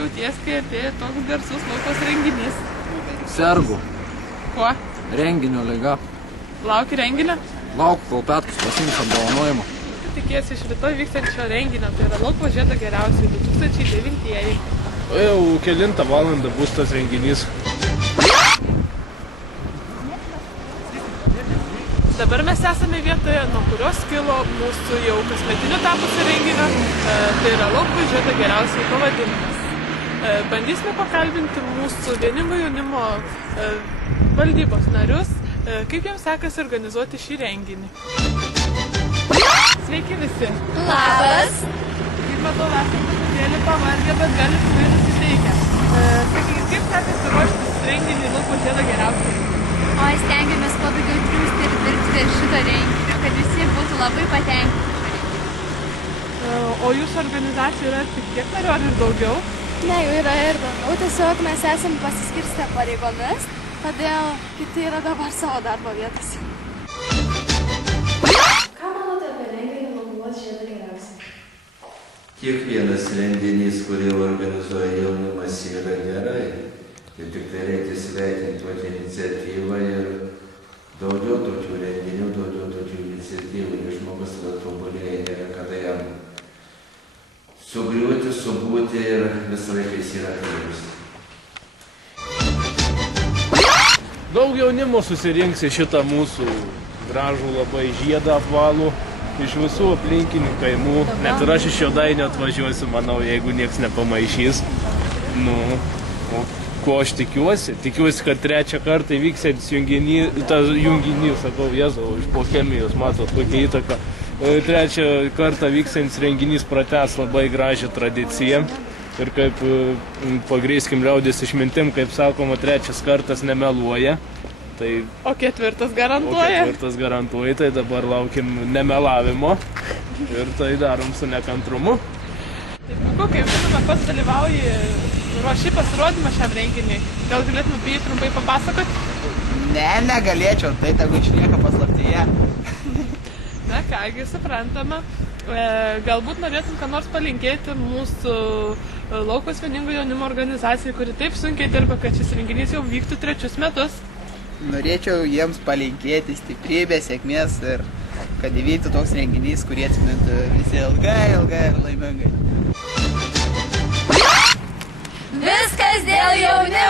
jauties, kai atėjo toks garsus laukos renginys? Sergu. Kuo? Renginio liga. Lauki renginio? Laukiu, kol Petkus pasiims apdovanojimą. Tikiesi iš rytoj vykstančio renginio, tai yra Laukos žiedo geriausiai 2009-ieji. Jau kelintą valandą bus tas renginys. Dabar mes esame vietoje, nuo kurios kilo mūsų jau kasmetiniu tapusio renginio, tai yra Laukos žiedo geriausiai pavadinimas. Bandysime pakalbinti mūsų vieningo jaunimo valdybos narius, kaip jiems sekasi organizuoti šį renginį. Sveiki visi! Labas! Kaip matau, esame truputėlį pavargę, bet galime nusiteikę. Sakykit, kaip sekasi ruoštis renginį Laukos žiedo geriausiai? Oi, stengiamės kuo daugiau triūsti ir dirbti per šitą renginį, kad visi būtų labai patenkinti. O jūsų organizacija yra tik kiek narių ar ir daugiau? Ne, jau yra ir daugiau, tiesiog mes esame pasiskirstę pareigomis, todėl kiti yra dabar savo darbo vietose. Ką manote apie renginį Laukos žiedo geriausiai? Kiekvienas renginys, kurį organizuoja jaunimas, yra gerai. Ir tik tai reikia sveikinti tokią iniciatyvą ir daugiau tokių renginių, daugiau tokių iniciatyvų. Ir žmogus tobulėja, nėra kada jam sugriūti, subūti ir visą laiką jis yra aktyvus. Daug jaunimo susirinks į šitą mūsų gražų labai žiedą apvalų iš visų aplinkinių kaimų. Net ir aš iš Jodainio atvažiuosiu, manau, jeigu nieks nepamaišys. O ko aš tikiuosi? Tikiuosi, kad trečią kartą įvyksiantis junginys, sakau, Jėzau, iš po chemijos, matot, kokia įtaka. Trečią kartą vyksiantis renginys pratęs labai gražią tradiciją. Ir kaip pagrįskim liaudės išmintim, kaip sakoma, trečias kartas nemeluoja. Tai, o ketvirtas garantuoja? O ketvirtas garantuoja, tai dabar laukim nemelavimo ir tai darom su nekantrumu. Tai puiku, kaip žinoma, pats dalyvauji ruoši pasirodymą šiam renginiui. Gal galėtume apie jį trumpai papasakoti? Ne, negalėčiau, tai tegu išlieka paslaptyje. Na kągi, suprantama. Galbūt norėtum ką nors palinkėti mūsų Laukos vieningo jaunimo organizacijai, kuri taip sunkiai dirba, kad šis renginys jau vyktų 3 metus. Norėčiau jiems palinkėti stiprybės, sėkmės ir kad įvyktų toks renginys, kurį atsimintų visi ilgai ir laimingai. Viskas dėl jaunimo!